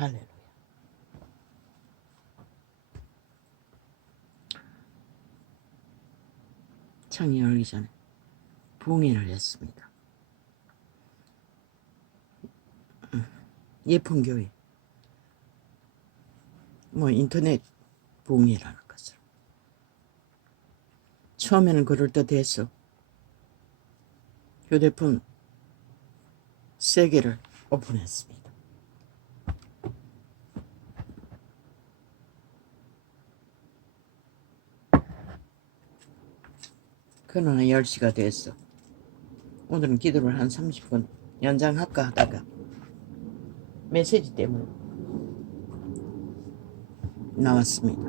할렐루야. 창이 열기 전에 봉인을 했습니다. 예쁜 교회, 인터넷 봉인이라는 것을. 처음에는 그럴듯해서 휴대폰 3개를 오픈했습니다. 그러나 10시가 됐어. 오늘은 기도를 한 30분 연장할까 하다가 메시지 때문에 나왔습니다.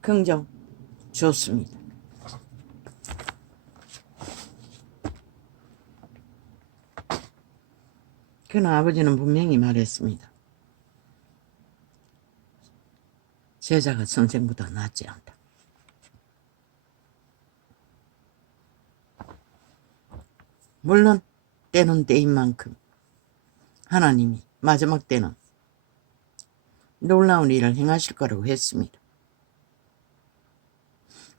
긍정 좋습니다. 그러나 아버지는 분명히 말했습니다. 제자가 선생보다 낫지 않다. 물론 때는 때인 만큼 하나님이 마지막 때는 놀라운 일을 행하실 거라고 했습니다.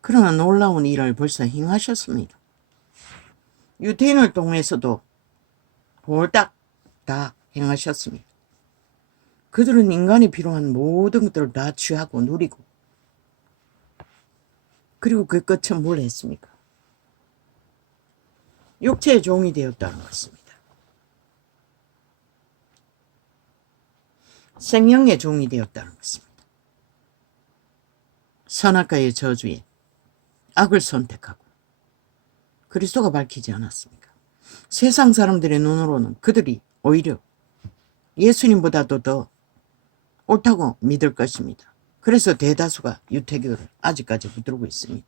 그러나 놀라운 일을 벌써 행하셨습니다. 유대인을 통해서도 볼딱 다 행하셨습니다. 그들은 인간이 필요한 모든 것들을 다 취하고 누리고, 그리고 그 끝은 뭘 했습니까? 육체의 종이 되었다는 것입니다. 생명의 종이 되었다는 것입니다. 선악과의 저주에 악을 선택하고 그리스도가 밝히지 않았습니까? 세상 사람들의 눈으로는 그들이 오히려 예수님보다도 더 옳다고 믿을 것입니다. 그래서 대다수가 유태교를 아직까지 붙들고 있습니다.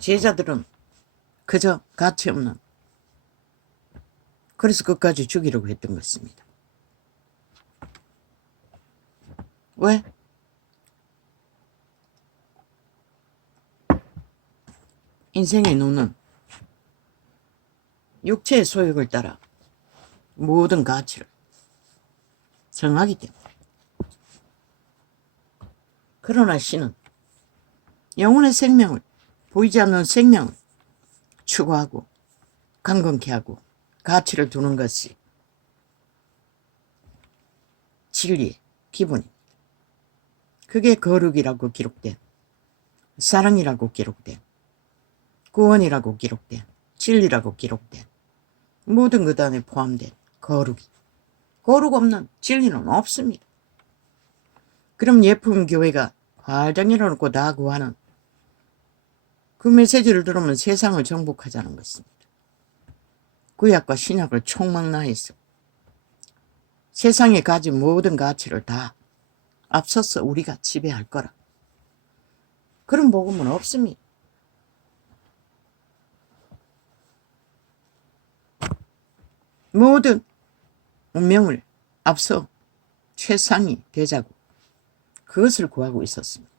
제자들은 그저 가치 없는, 그래서 끝까지 죽이려고 했던 것입니다. 왜? 인생의 눈은 육체의 소욕을 따라 모든 가치를 정하기 때문에. 그러나 신은 영혼의 생명을, 보이지 않는 생명을 추구하고 강건케 하고 가치를 두는 것이 진리의 기본입니다. 그게 거룩이라고 기록된, 사랑이라고 기록된, 구원이라고 기록된, 진리라고 기록된 모든 것 안에 포함된 거룩이. 거룩 없는 진리는 없습니다. 그럼 예쁜 교회가 활짝 열어놓고 다 구하는 그 메시지를 들으면 세상을 정복하자는 것입니다. 구약과 신약을 총망라해서 세상에 가진 모든 가치를 다 앞서서 우리가 지배할 거라. 그런 복음은 없습니다. 모든 운명을 앞서 최상이 되자고 그것을 구하고 있었습니다.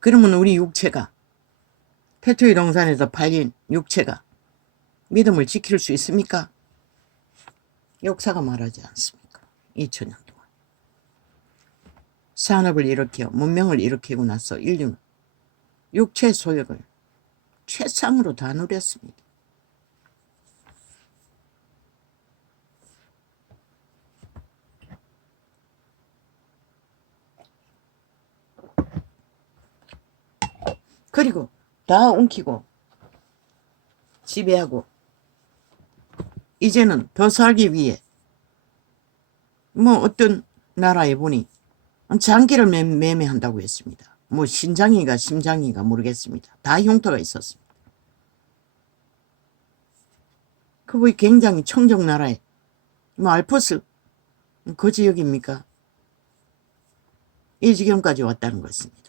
그러면 우리 육체가, 태초의 동산에서 팔린 육체가 믿음을 지킬 수 있습니까? 역사가 말하지 않습니까? 2000년 동안 산업을 일으켜 문명을 일으키고 나서 인류는 육체 소욕을 최상으로 다 누렸습니다. 그리고 다 옮기고 지배하고 이제는 더 살기 위해 어떤 나라에 보니 장기를 매매한다고 했습니다. 신장이가 심장이가 모르겠습니다. 다 흉터가 있었습니다. 그거 굉장히 청정 나라에 알프스 그 지역입니까? 이 지경까지 왔다는 것입니다.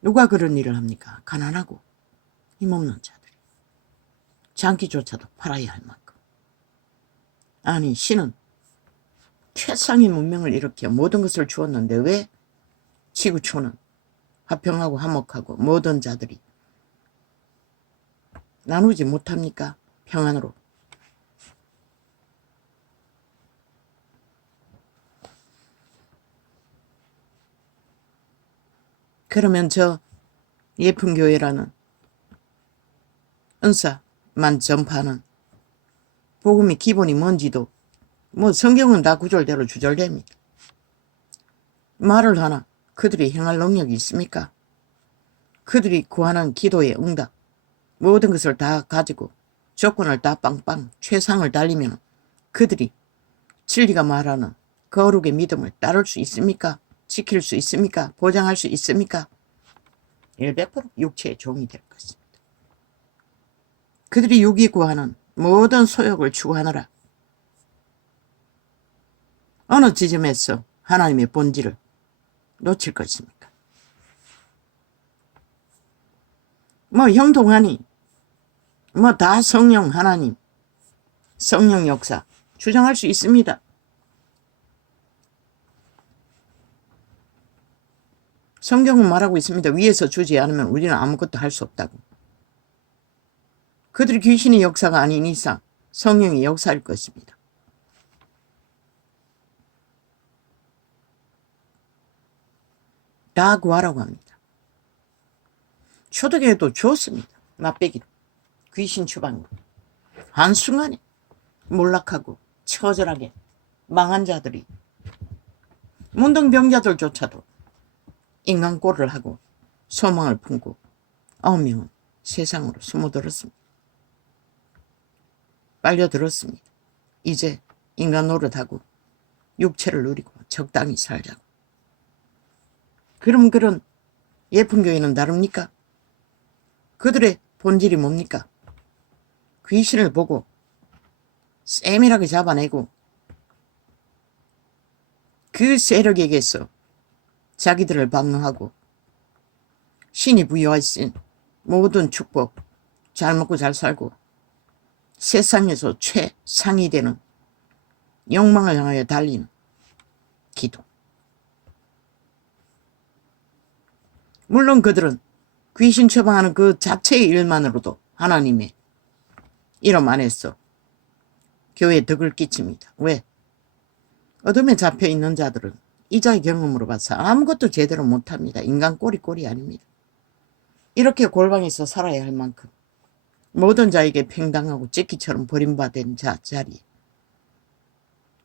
누가 그런 일을 합니까? 가난하고 힘없는 자들이. 장기조차도 팔아야 할 만큼. 아니, 신은 최상의 문명을 일으켜 모든 것을 주었는데 왜 지구촌은 화평하고 화목하고 모든 자들이 나누지 못합니까? 평안으로. 그러면 저 예쁜 교회라는 은사만 전파하는 복음의 기본이 뭔지도 뭐 성경은 다 구절대로 주절됩니다. 말을 하나 그들이 행할 능력이 있습니까? 그들이 구하는 기도의 응답 모든 것을 다 가지고 조건을 다 빵빵 최상을 달리면 그들이 진리가 말하는 거룩의 믿음을 따를 수 있습니까? 지킬 수 있습니까? 보장할 수 있습니까? 100% 육체의 종이 될 것입니다. 그들이 육이 구하는 모든 소욕을 추구하느라 어느 지점에서 하나님의 본질을 놓칠 것입니까? 뭐 형통하니 뭐 다 성령 하나님 성령 역사 주장할 수 있습니다. 성경은 말하고 있습니다. 위에서 주지 않으면 우리는 아무것도 할 수 없다고. 그들이 귀신의 역사가 아닌 이상 성령의 역사일 것입니다. 다 구하라고 합니다. 초대교회도 좋습니다. 맛배기로 귀신 추방으로 한순간에 몰락하고 처절하게 망한 자들이 문둥병자들조차도 인간꼴을 하고 소망을 품고 9명은 세상으로 숨어들었습니다. 빨려들었습니다. 이제 인간 노릇하고 육체를 누리고 적당히 살자고. 그럼 그런 예쁜 교회는 다릅니까? 그들의 본질이 뭡니까? 귀신을 보고 세밀하게 잡아내고 그 세력에게서 자기들을 방어하고 신이 부여하신 모든 축복 잘 먹고 잘 살고 세상에서 최상이 되는 욕망을 향하여 달리는 기도. 물론 그들은 귀신 처방하는 그 자체의 일만으로도 하나님의 이름 안에서 교회에 덕을 끼칩니다. 왜? 어둠에 잡혀있는 자들은 이자의 경험으로 봐서 아무것도 제대로 못합니다. 인간 꼴이 아닙니다. 이렇게 골방에서 살아야 할 만큼 모든 자에게 평당하고 찌끼처럼 버림받은 자리에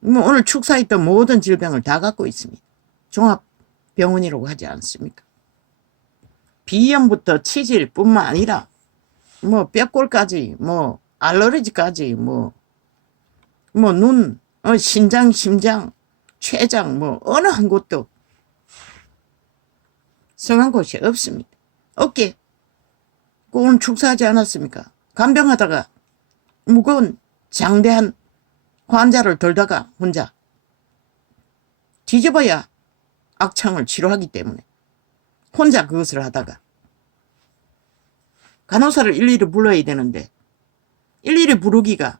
뭐 오늘 축사했던 모든 질병을 다 갖고 있습니다. 종합병원이라고 하지 않습니까? 비염부터 치질뿐만 아니라 뭐 뼈골까지 뭐 알러지까지 뭐 눈, 신장, 심장, 췌장 뭐 어느 한 곳도 성한 곳이 없습니다. 어깨 오늘 축사하지 않았습니까? 간병하다가 무거운 장대한 환자를 들다가 혼자 뒤집어야 악창을 치료하기 때문에 혼자 그것을 하다가 간호사를 일일이 불러야 되는데 일일이 부르기가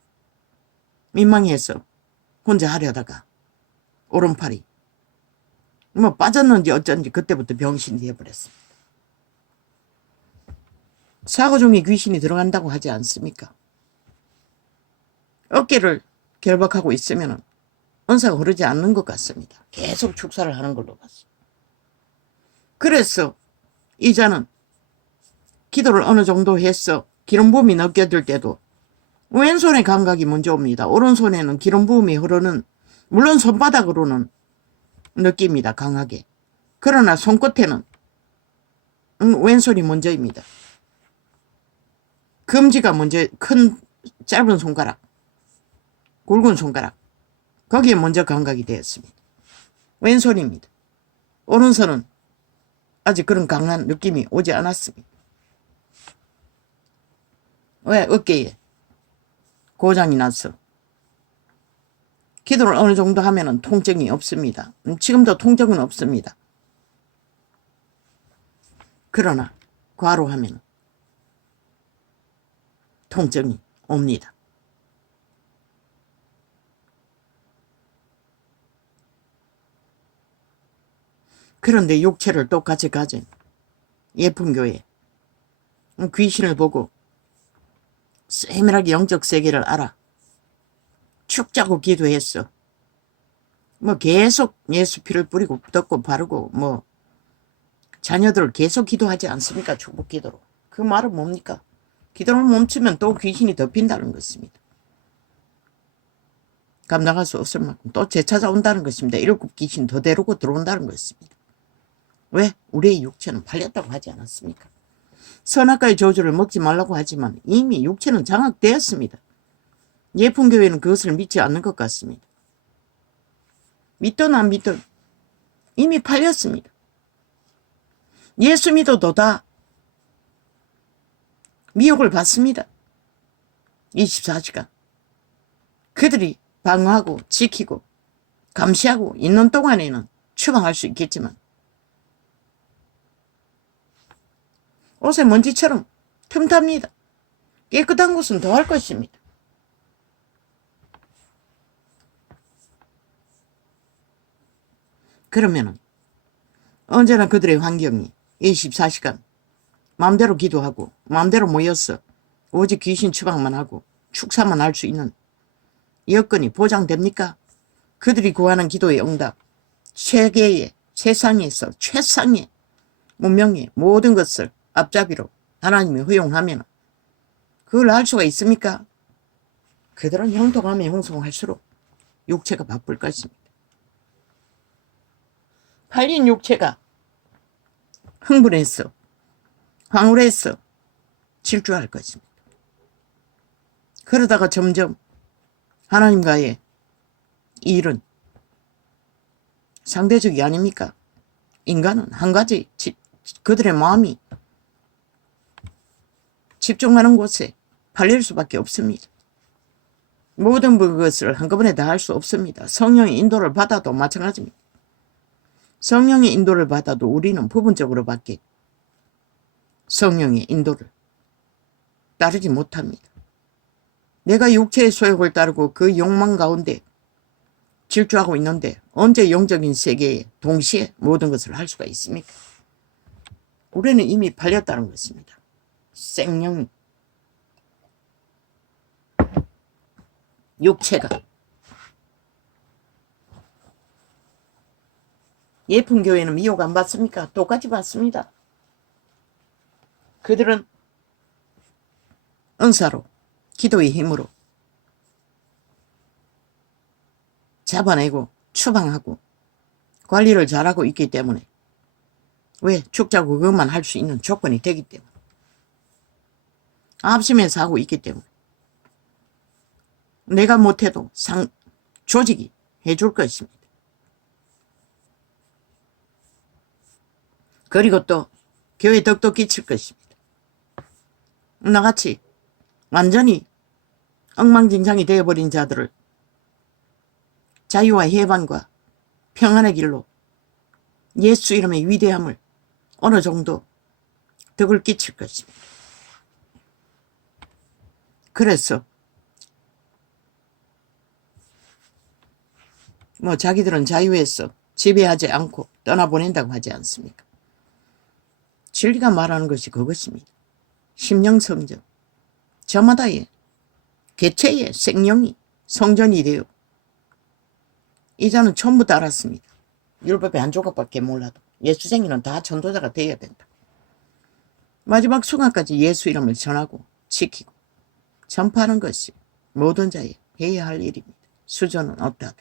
민망해서 혼자 하려다가 오른팔이 뭐 빠졌는지 어쩐지 그때부터 병신이 되어버렸습니다. 사고 중에 귀신이 들어간다고 하지 않습니까? 어깨를 결박하고 있으면 은사가 흐르지 않는 것 같습니다. 계속 축사를 하는 걸로 봤습니다. 그래서 이자는 기도를 어느 정도 해서 기름 부음이 느껴질 때도 왼손의 감각이 먼저 옵니다. 오른손에는 기름 부음이 흐르는 물론 손바닥으로는 느낍니다. 강하게. 그러나 손끝에는 왼손이 먼저입니다. 검지가 먼저 큰 짧은 손가락 굵은 손가락 거기에 먼저 감각이 되었습니다. 왼손입니다. 오른손은 아직 그런 강한 느낌이 오지 않았습니다. 왜? 어깨에 고장이 나서 기도를 어느 정도 하면 통증이 없습니다. 지금도 통증은 없습니다. 그러나 과로하면 통증이 옵니다. 그런데 육체를 똑같이 가진 예쁜 교회, 귀신을 보고 세밀하게 영적 세계를 알아 축자고 기도했어. 뭐 계속 예수 피를 뿌리고 덮고 바르고 뭐 자녀들을 계속 기도하지 않습니까? 축복 기도로. 그 말은 뭡니까? 기도를 멈추면 또 귀신이 덮인다는 것입니다. 감당할 수 없을 만큼 또 재찾아온다는 것입니다. 7 귀신 더 데리고 들어온다는 것입니다. 왜? 우리의 육체는 팔렸다고 하지 않았습니까? 선악과의 저주를 먹지 말라고 하지만 이미 육체는 장악되었습니다. 예쁜 교회는 그것을 믿지 않는 것 같습니다. 믿든 안 믿든 이미 팔렸습니다. 예수 믿어도 다 미혹을 받습니다. 24시간. 그들이 방어하고 지키고 감시하고 있는 동안에는 추방할 수 있겠지만 옷에 먼지처럼 틈탑니다. 깨끗한 곳은 더 할 것입니다. 그러면은 언제나 그들의 환경이 24시간 마음대로 기도하고 마음대로 모여서 오직 귀신 추방만 하고 축사만 할 수 있는 여건이 보장됩니까? 그들이 구하는 기도의 응답, 세계의 세상에서 최상의 문명의 모든 것을 앞잡이로 하나님이 허용하면 그걸 알 수가 있습니까? 그들은 형통하면 형통할수록 육체가 바쁠 것입니다. 팔린 육체가 흥분했어, 황홀했어, 질주할 것입니다. 그러다가 점점 하나님과의 일은 상대적이 아닙니까? 인간은 한 가지 그들의 마음이 집중하는 곳에 팔릴 수밖에 없습니다. 모든 것을 한꺼번에 다 할 수 없습니다. 성령의 인도를 받아도 마찬가지입니다. 성령의 인도를 받아도 우리는 부분적으로밖에 성령의 인도를 따르지 못합니다. 내가 육체의 소욕을 따르고 그 욕망 가운데 질주하고 있는데 언제 영적인 세계에 동시에 모든 것을 할 수가 있습니까? 우리는 이미 팔렸다는 것입니다. 생명이, 육체가. 예쁜 교회는 미혹 안 받습니까? 똑같이 받습니다. 그들은 은사로, 기도의 힘으로 잡아내고 추방하고 관리를 잘하고 있기 때문에, 왜? 축자고 그것만 할 수 있는 조건이 되기 때문에, 앞심에서 하고 있기 때문에 내가 못해도 조직이 해줄 것입니다. 그리고 또 교회 덕도 끼칠 것입니다. 나같이 완전히 엉망진창이 되어버린 자들을 자유와 해방과 평안의 길로 예수 이름의 위대함을 어느 정도 덕을 끼칠 것입니다. 그래서 뭐 자기들은 자유에서 지배하지 않고 떠나보낸다고 하지 않습니까? 진리가 말하는 것이 그것입니다. 심령성전, 저마다의 개체의 생명이 성전이 되어 이자는 전부 다 알았습니다. 율법의 한 조각밖에 몰라도 예수쟁이는 다 전도자가 되어야 된다. 마지막 순간까지 예수 이름을 전하고 지키고 전파하는 것이 모든 자의 해야 할 일입니다. 수저는 없다도.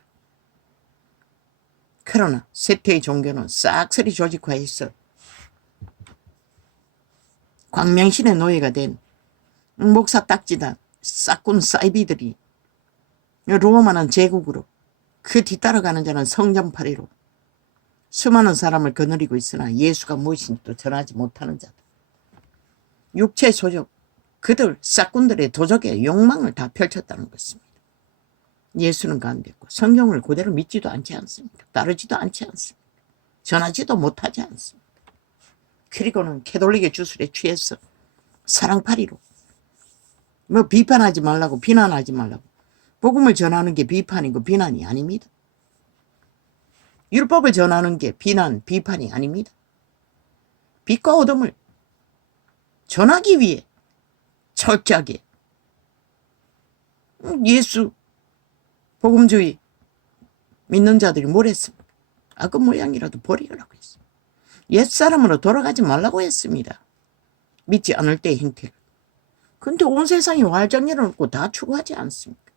그러나 세태의 종교는 싹쓸이 조직화해서 광명신의 노예가 된 목사 딱지단 싹군 사이비들이 로마는 제국으로 그 뒤따라가는 자는 성전팔이로 수많은 사람을 거느리고 있으나 예수가 무엇인지도 전하지 못하는 자들, 육체 소적, 그들 싹군들의 도적의 욕망을 다 펼쳤다는 것입니다. 예수는 가운데있고 성경을 그대로 믿지도 않지 않습니다. 따르지도 않지 않습니다. 전하지도 못하지 않습니다. 그리고는 캐톨릭의 주술에 취해서 사랑팔이로 뭐 비판하지 말라고, 비난하지 말라고. 복음을 전하는 게 비판이고 비난이 아닙니다. 율법을 전하는 게 비난, 비판이 아닙니다. 빛과 어둠을 전하기 위해 철저하게 예수 복음주의 믿는 자들이 뭘 했습니까? 악의 모양이라도 버리라고 했습니다. 옛사람으로 돌아가지 말라고 했습니다. 믿지 않을 때의 행태를. 근데 온 세상이 활짝 열어놓고 다 추구하지 않습니까?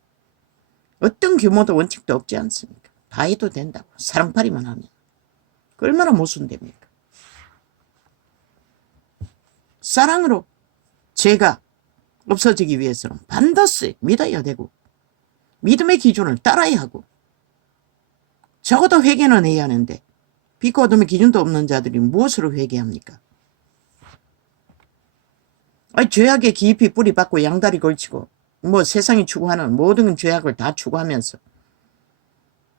어떤 규모도 원칙도 없지 않습니까? 다 해도 된다고. 사랑팔이만 하면. 그 얼마나 모순됩니까? 사랑으로 죄가 없어지기 위해서는 반드시 믿어야 되고 믿음의 기준을 따라야 하고 적어도 회개는 해야 하는데 빛과 어둠의 기준도 없는 자들이 무엇으로 회개합니까? 죄악에 깊이 뿌리 박고 양다리 걸치고 뭐 세상이 추구하는 모든 죄악을 다 추구하면서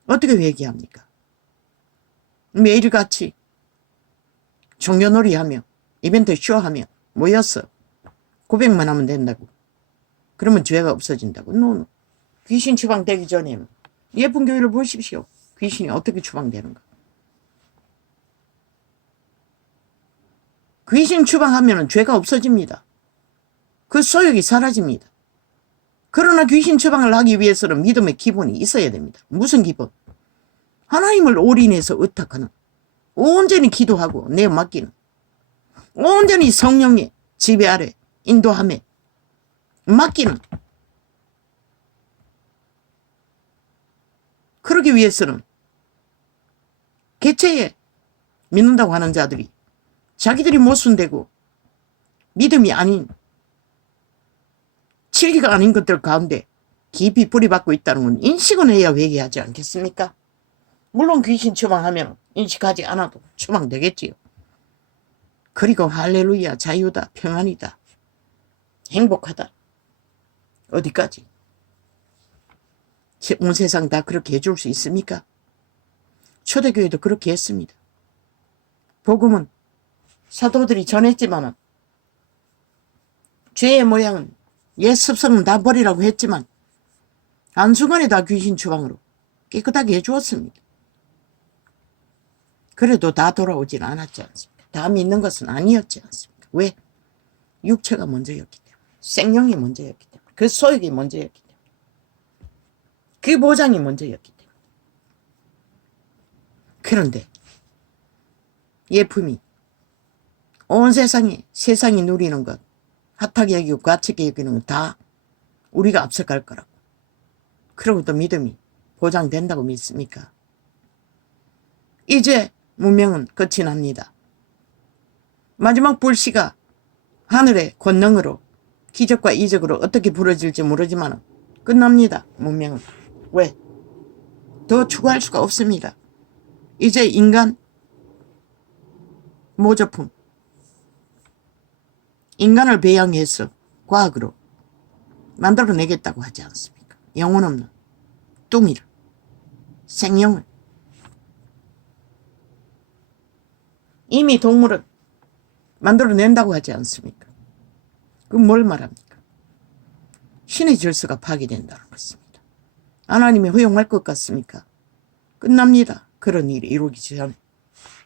어떻게 회개합니까? 매일같이 종교놀이하며 이벤트 쇼하며 모여서 고백만 하면 된다고. 그러면 죄가 없어진다고. 노. 귀신 추방되기 전에 예쁜 교회를 보십시오. 귀신이 어떻게 추방되는가. 귀신 추방하면 죄가 없어집니다. 그 소욕이 사라집니다. 그러나 귀신 추방을 하기 위해서는 믿음의 기본이 있어야 됩니다. 무슨 기본? 하나님을 올인해서 의탁하는, 온전히 기도하고 내 맡기는, 온전히 성령의 지배 아래 인도함에 맡기는. 그러기 위해서는 개체에 믿는다고 하는 자들이 자기들이 모순되고 믿음이 아닌 진리가 아닌 것들 가운데 깊이 뿌리박고 있다는 건 인식은 해야 회개하지 않겠습니까? 물론 귀신 추방하면 인식하지 않아도 추방되겠지요. 그리고 할렐루야, 자유다, 평안이다, 행복하다. 어디까지? 온 세상 다 그렇게 해줄 수 있습니까? 초대교회도 그렇게 했습니다. 복음은 사도들이 전했지만 죄의 모양은 옛 습성은 다 버리라고 했지만 한순간에 다 귀신 추방으로 깨끗하게 해주었습니다. 그래도 다 돌아오진 않았지 않습니까? 다 믿는 것은 아니었지 않습니까? 왜? 육체가 먼저였기 때문에, 생명이 먼저였기 때문에, 그 소욕이 먼저였기 때문에, 그 보장이 먼저였기 때문에. 그런데 예품이 온 세상이 누리는 것, 핫하게 여기고 가치게 여기는 것 다 우리가 앞서갈 거라고. 그러고 또 믿음이 보장된다고 믿습니까? 이제 문명은 끝이 납니다. 마지막 불씨가 하늘의 권능으로 기적과 이적으로 어떻게 부러질지 모르지만 끝납니다. 문명은. 왜? 더 추구할 수가 없습니다. 이제 인간 모조품, 인간을 배양해서 과학으로 만들어내겠다고 하지 않습니까? 영혼 없는 뚱이를, 생명을. 이미 동물은 만들어낸다고 하지 않습니까? 그럼 뭘 말합니까? 신의 질서가 파괴된다는 것입니다. 하나님이 허용할 것 같습니까? 끝납니다. 그런 일이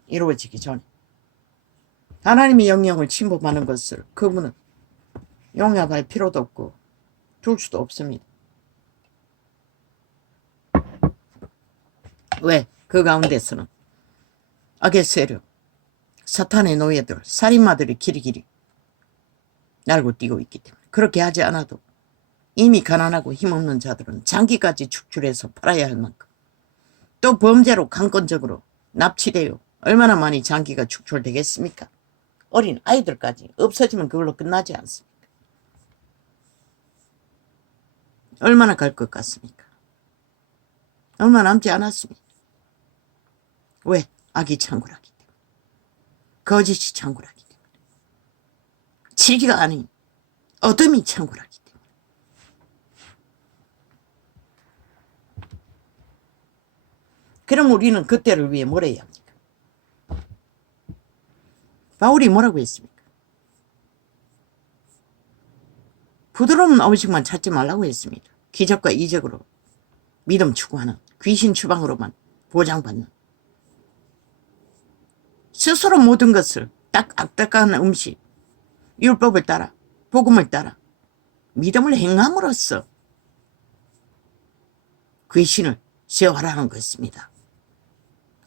이루어지기 전에. 하나님의 영역을 침범하는 것을 그분은 용납할 필요도 없고 둘 수도 없습니다. 왜? 그 가운데서는 악의 세력, 사탄의 노예들, 살인마들이 길이길이 날고 뛰고 있기 때문에. 그렇게 하지 않아도 이미 가난하고 힘없는 자들은 장기까지 축출해서 팔아야 할 만큼, 또 범죄로 강권적으로 납치되어 얼마나 많이 장기가 축출되겠습니까? 어린 아이들까지 없어지면 그걸로 끝나지 않습니까? 얼마나 갈 것 같습니까? 얼마 남지 않았습니다. 왜? 악이 창궐하기 때문에, 거짓이 창궐하기 때문에, 진리가 아닌 어둠이 창궐하기 때문에. 그럼 우리는 그때를 위해 뭘 해야 합니까? 바울이 뭐라고 했습니까? 부드러운 음식만 찾지 말라고 했습니다. 기적과 이적으로 믿음 추구하는, 귀신 추방으로만 보장받는 스스로 모든 것을 딱딱한 음식, 율법을 따라, 복음을 따라 믿음을 행함으로써 귀신을 제어하라는 것입니다.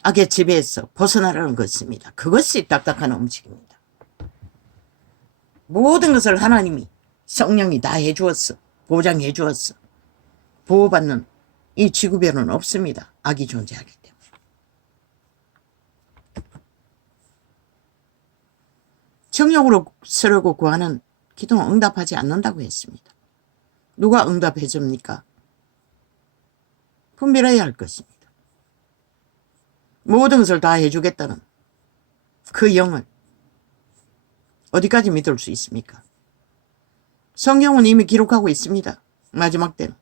악의 지배에서 벗어나라는 것입니다. 그것이 딱딱한 음식입니다. 모든 것을 하나님이 성령이 다 해주었어. 보장해 주었어. 보호받는 이 지구별은 없습니다. 악이 존재하기 때문에. 정욕으로 쓰려고 구하는 기도는 응답하지 않는다고 했습니다. 누가 응답해 줍니까? 분별해야 할 것입니다. 모든 것을 다 해주겠다는 그 영을 어디까지 믿을 수 있습니까? 성경은 이미 기록하고 있습니다. 마지막 때는.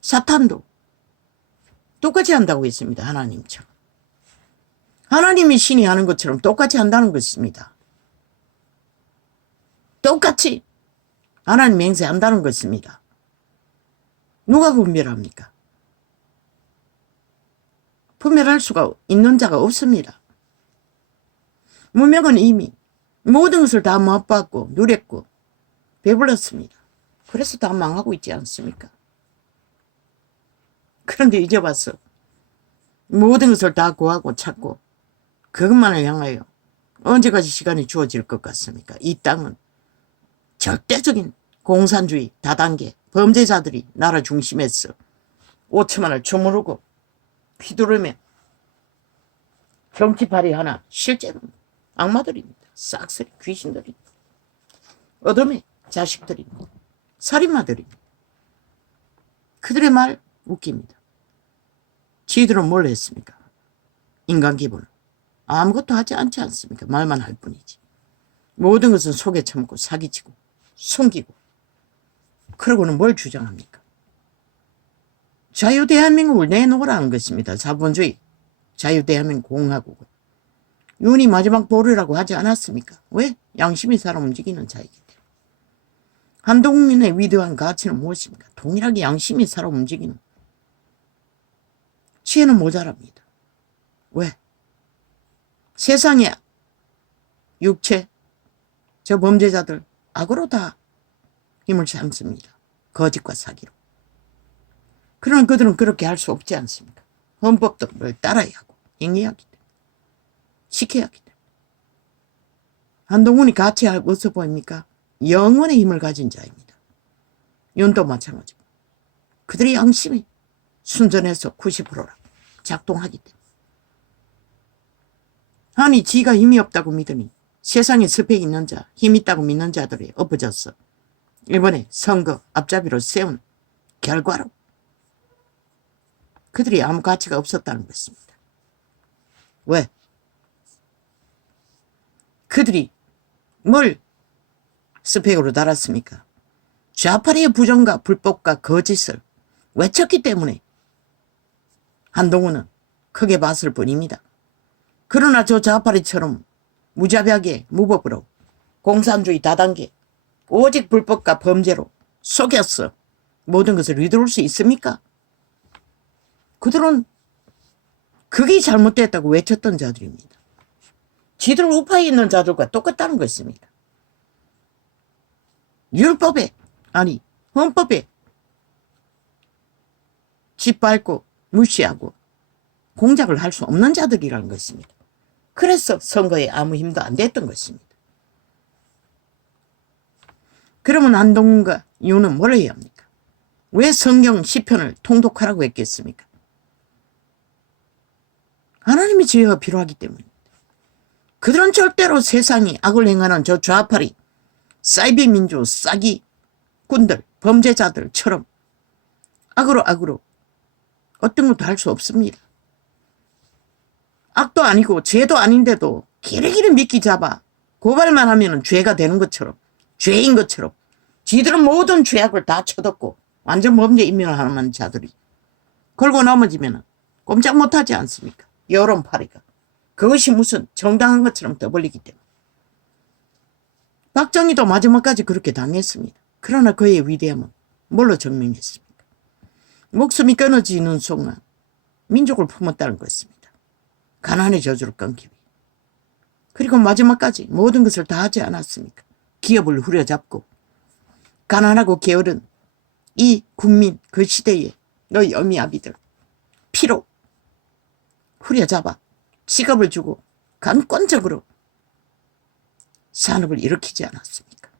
사탄도 똑같이 한다고 했습니다. 하나님처럼. 하나님이 신이 하는 것처럼 똑같이 한다는 것입니다. 똑같이 하나님 맹세한다는 것입니다. 누가 분별합니까? 분별할 수가 있는 자가 없습니다. 문명은 이미 모든 것을 다 맛봤고 누렸고 배불렀습니다. 그래서 다 망하고 있지 않습니까? 그런데 이제 와서 모든 것을 다 구하고 찾고 그것만을 향하여 언제까지 시간이 주어질 것 같습니까? 이 땅은 절대적인 공산주의, 다단계, 범죄자들이 나라 중심에서 오천만을 주무르고 휘두르며 정치팔이 하나 실제로는 악마들입니다. 싹쓸이 귀신들입니다. 어둠의 자식들입니다. 살인마들입니다. 그들의 말 웃깁니다. 지들은 뭘 했습니까? 인간 기분을 아무것도 하지 않지 않습니까? 말만 할 뿐이지. 모든 것은 속에 처먹고 사기치고 숨기고 그러고는 뭘 주장합니까? 자유대한민국을 내놓으라는 것입니다. 자본주의 자유대한민국 공화국을. 윤이 마지막 보루라고 하지 않았습니까? 왜? 양심이 살아 움직이는 자이기 때문에. 한국민의 위대한 가치는 무엇입니까? 동일하게 양심이 살아 움직이는. 지혜는 모자랍니다. 왜? 세상에 육체, 저 범죄자들 악으로 다 힘을 삼습니다. 거짓과 사기로. 그러나 그들은 그렇게 할 수 없지 않습니까? 헌법도 뭘 따라야 하고 행해야 하기 때문에. 지켜야 하기 때문에. 한동훈이 같이 어디서 보입니까? 영원의 힘을 가진 자입니다. 윤도 마찬가지고. 그들의 양심이 순전해서 90%라 작동하기 때문에. 아니 지가 힘이 없다고 믿으니 세상에 스펙 있는 자, 힘 있다고 믿는 자들이 엎어졌어. 이번에 선거 앞잡이로 세운 결과로 그들이 아무 가치가 없었다는 것입니다. 왜? 그들이 뭘 스펙으로 달았습니까? 좌파리의 부정과 불법과 거짓을 외쳤기 때문에 한동훈은 크게 봤을 뿐입니다. 그러나 저 좌파리처럼 무자비하게 무법으로 공산주의 다단계 오직 불법과 범죄로 속였어 모든 것을 휘두를 수 있습니까? 그들은 그게 잘못됐다고 외쳤던 자들입니다. 지들 우파에 있는 자들과 똑같다는 것입니다. 율법에 아니 헌법에 짓밟고 무시하고 공작을 할 수 없는 자들이라는 것입니다. 그래서 선거에 아무 힘도 안 됐던 것입니다. 그러면 한동훈과 윤은 뭘 해야 합니까? 왜 성경 시편을 통독하라고 했겠습니까? 하나님의 지혜가 필요하기 때문입니다. 그들은 절대로 세상이 악을 행하는 저 좌파리, 사이비 민주, 싸기꾼들, 범죄자들처럼 악으로 어떤 것도 할 수 없습니다. 악도 아니고 죄도 아닌데도 길이길이 미끼 잡아 고발만 하면 죄가 되는 것처럼 죄인 것처럼 지들은 모든 죄악을 다 쳐덮고 완전 범죄 인멸하는 자들이 걸고 넘어지면 꼼짝 못하지 않습니까? 여론파리가. 그것이 무슨 정당한 것처럼 떠벌리기 때문에. 박정희도 마지막까지 그렇게 당했습니다. 그러나 그의 위대함은 뭘로 증명했습니까? 목숨이 끊어지는 순간 민족을 품었다는 것입니다. 가난의 저주를 끊기 위해. 그리고 마지막까지 모든 것을 다 하지 않았습니까? 기업을 후려잡고 가난하고 게으른 이 국민 그 시대에 너희 어미아비들 피로 후려잡아 직업을 주고 강권적으로 산업을 일으키지 않았습니까?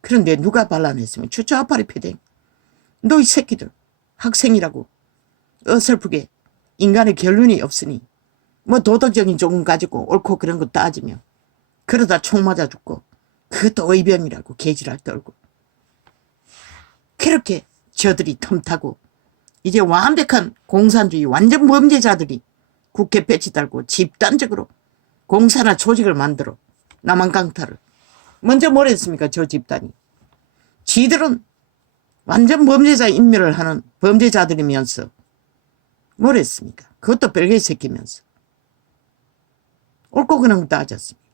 그런데 누가 반란했으면 주저아파리 패댕 너희 새끼들 학생이라고 어설프게 인간의 결론이 없으니 뭐 도덕적인 조금 가지고 옳고 그런 거 따지며 그러다 총 맞아 죽고 그것도 의병이라고 개지랄 떨고 그렇게 저들이 틈타고 이제 완벽한 공산주의 완전 범죄자들이 국회 배치 달고 집단적으로 공사나 조직을 만들어 남한 강탈을 먼저 뭘 했습니까? 저 집단이 지들은 완전 범죄자 인멸을 하는 범죄자들이면서 뭘 했습니까? 그것도 별개 새끼면서 옳고 그런 거 따졌습니다.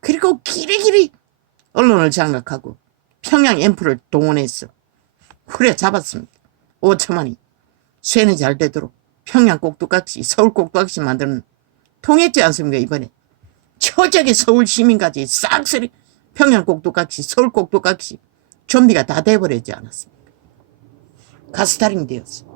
그리고 길이길이 언론을 장악하고 평양 앰프를 동원해서 후려잡았습니다. 5천만이 쇠는 잘 되도록 평양 꼭두각시 서울 꼭두각시 만드는 통했지 않습니까? 이번에 초적의 서울 시민까지 싹쓸이 평양 꼭두각시 서울 꼭두각시 좀비가 다 돼버리지 않았습니까? 가스타링 되었어.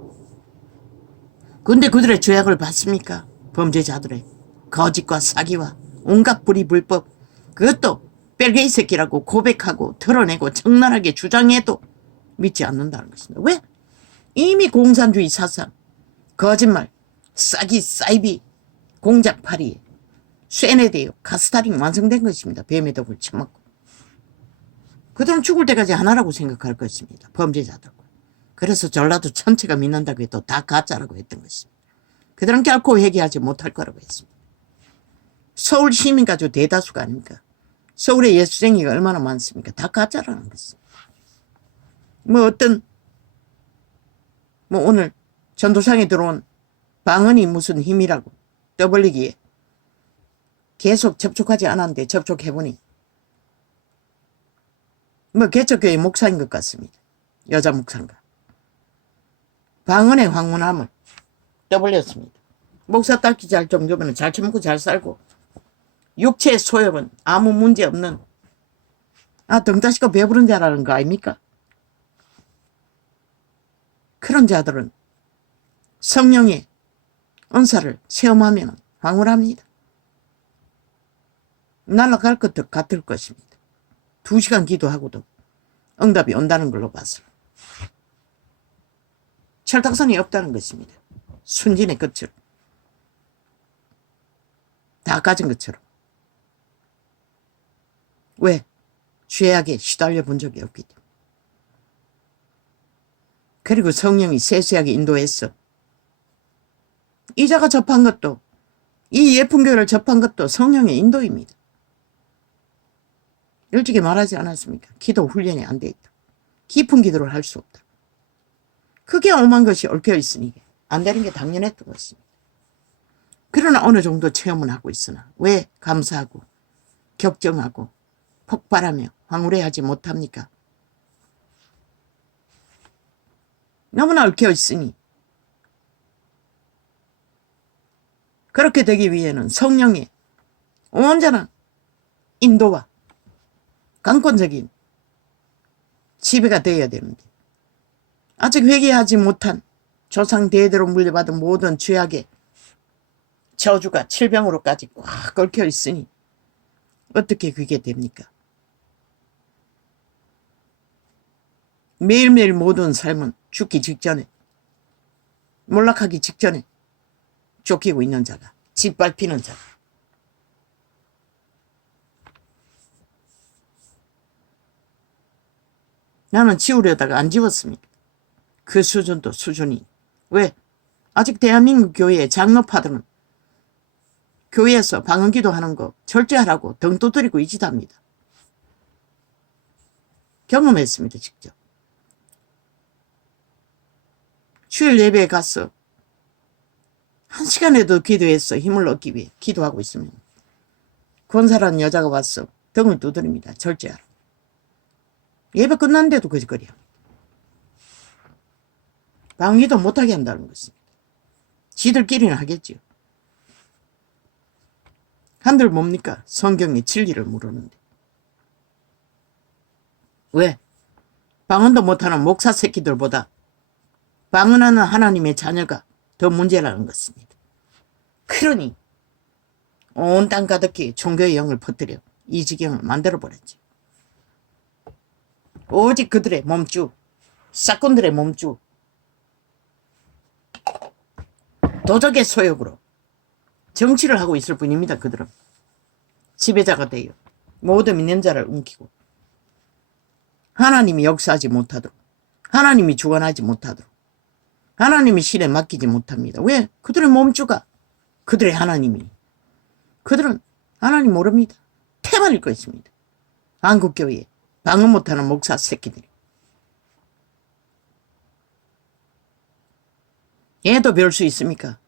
근데 그들의 죄악을 봤습니까? 범죄자들의 거짓과 사기와 온갖 불의 불법 그것도 뺄개이 새끼라고 고백하고 드러내고 적나라하게 주장해도 믿지 않는다는 것입니다. 왜? 이미 공산주의 사상 거짓말 싸기 사이비 공작팔이에 쇠뇌되어 가스타링 완성된 것입니다. 뱀의 독을 처먹고 그들은 죽을 때까지 하나라고 생각할 것입니다. 범죄자들과. 그래서 전라도 전체가 믿는다고 해도 다 가짜라고 했던 것입니다. 그들은 결코 회개하지 못할 거라고 했습니다. 서울 시민 가지고 대다수가 아닙니까? 서울에 예수쟁이가 얼마나 많습니까? 다 가짜라는 것입니다. 오늘 전도상에 들어온 방언이 무슨 힘이라고 떠벌리기에 계속 접촉하지 않았는데 접촉해보니 개척교회 목사인 것 같습니다. 여자 목사인가. 방언의 황홀함을 떠벌렸습니다. 목사 딸기 잘 정도면 잘 처먹고 잘 살고 육체의 소욕은 아무 문제 없는 등따시고 배부른 자라는 거 아닙니까? 그런 자들은 성령의 은사를 체험하면 황홀합니다. 날아갈 것 같을 것입니다. 2시간 기도하고도 응답이 온다는 걸로 봐서 철딱선이 없다는 것입니다. 순진의 끝을 다 가진 것처럼. 왜? 죄악에 시달려 본 적이 없기 때문에. 그리고 성령이 세세하게 인도했어. 이자가 접한 것도 이 예쁜 교회를 접한 것도 성령의 인도입니다. 일찍이 말하지 않았습니까? 기도 훈련이 안 돼 있다. 깊은 기도를 할 수 없다. 크게 오만 것이 얽혀 있으니 안 되는 게 당연했던 것입니다. 그러나 어느 정도 체험은 하고 있으나 왜 감사하고 격정하고 폭발하며 황홀해하지 못합니까? 너무나 얽혀 있으니 그렇게 되기 위해는 성령의 온전한 인도와 강권적인 지배가 되어야 되는데 아직 회개하지 못한 조상 대대로 물려받은 모든 죄악의 저주가 칠병으로까지 꽉 얽혀 있으니 어떻게 그게 됩니까? 매일매일 모든 삶은 죽기 직전에 몰락하기 직전에 쫓기고 있는 자가 짓밟히는 자가 나는 지우려다가 안 지웠습니다. 그 수준도 수준이. 왜? 아직 대한민국 교회의 장로파들은 교회에서 방언기도 하는 거 절제하라고 등 두드리고 이짓합니다. 경험했습니다. 직접. 주일 예배에 가서 1시간에도 기도해서 힘을 얻기 위해 기도하고 있으면 권사라는 여자가 와서 등을 두드립니다. 절제하라. 예배 끝났는데도 거짓거리야. 방언기도 못하게 한다는 것입니다. 지들끼리는 하겠지요. 한들 뭡니까? 성경의 진리를 모르는데. 왜? 방언도 못하는 목사 새끼들보다 방언하는 하나님의 자녀가 더 문제라는 것입니다. 그러니 온 땅 가득히 종교의 영을 퍼뜨려 이 지경을 만들어버렸지. 오직 그들의 몸주, 사건들의 몸주, 도적의 소욕으로 정치를 하고 있을 뿐입니다. 그들은 지배자가 되어 모든 믿는 자를 움키고 하나님이 역사하지 못하도록, 하나님이 주관하지 못하도록, 하나님이 신에 맡기지 못합니다. 왜? 그들의 몸주가 그들의 하나님이. 그들은 하나님 모릅니다. 태만일 것입니다. 한국교회에 방언 못하는 목사 새끼들이. 얘도 배울 수 있습니까?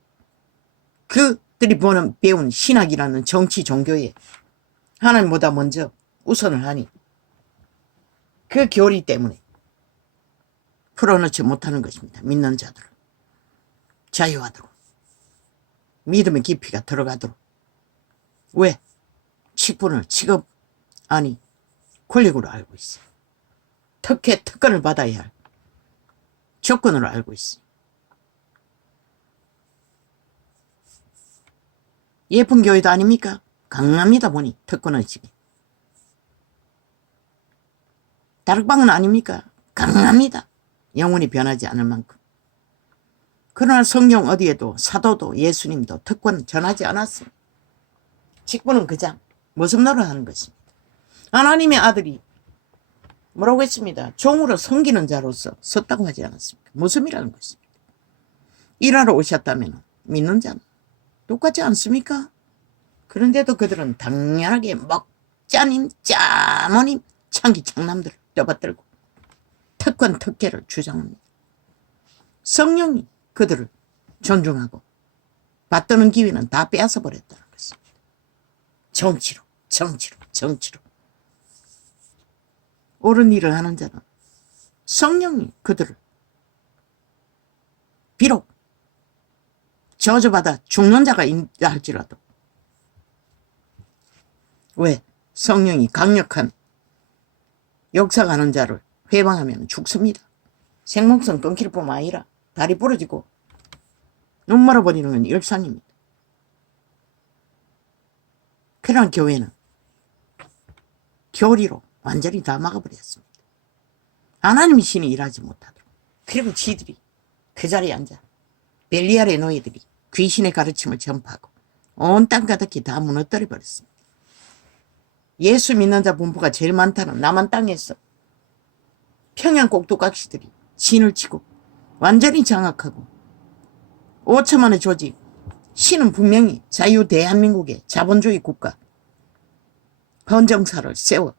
그들이 배운 신학이라는 정치 종교에 하나님보다 먼저 우선을 하니 그 교리 때문에 풀어놓지 못하는 것입니다. 믿는 자들을 자유하도록, 믿음의 깊이가 들어가도록. 왜? 직분을 직업 아니 권력으로 알고 있어요. 특권을 받아야 할 조건으로 알고 있어요. 예쁜 교회도 아닙니까? 강합니다 보니 특권의식이. 다락방은 아닙니까? 강합니다. 영원히 변하지 않을 만큼. 그러나 성경 어디에도 사도도 예수님도 특권 전하지 않았어요. 직분은 그냥 모습 노릇하는 것입니다. 하나님의 아들이 뭐라고 했습니다. 종으로 섬기는 자로서 섰다고 하지 않았습니까? 모습이라는 것입니다. 일하러 오셨다면 믿는 자는 똑같지 않습니까? 그런데도 그들은 당연하게 먹자님, 짜모님, 창기 창남들을 떠받들고 특권 특혜를 주장합니다. 성령이 그들을 존중하고 받드는 기회는 다 빼앗아 버렸다는 것입니다. 정치로. 옳은 일을 하는 자는 성령이 그들을 비록 저주받아 죽는 자가 있다 할지라도. 왜? 성령이 강력한 역사가 하는 자를 회방하면 죽습니다. 생목성 끊길 뿐만 아니라 다리 부러지고 눈 멀어버리는 건 일상입니다. 그런 교회는 교리로 완전히 다 막아버렸습니다. 하나님의 신이 일하지 못하도록. 그리고 지들이 그 자리에 앉아 벨리알의 노예들이 귀신의 가르침을 전파하고 온 땅 가득히 다 무너뜨려 버렸습니다. 예수 믿는 자 분포가 제일 많다는 남한 땅에서 평양 꼭두각시들이 신을 치고 완전히 장악하고 5천만의 조직, 신은 분명히 자유 대한민국의 자본주의 국가 헌정사를 세워